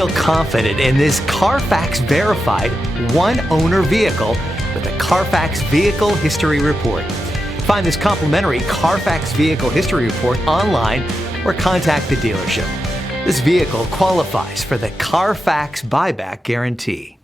feel confident in this Carfax verified one-owner vehicle with a Carfax Vehicle History Report. Find this complimentary Carfax Vehicle History Report online or contact the dealership. This vehicle qualifies for the Carfax Buyback Guarantee.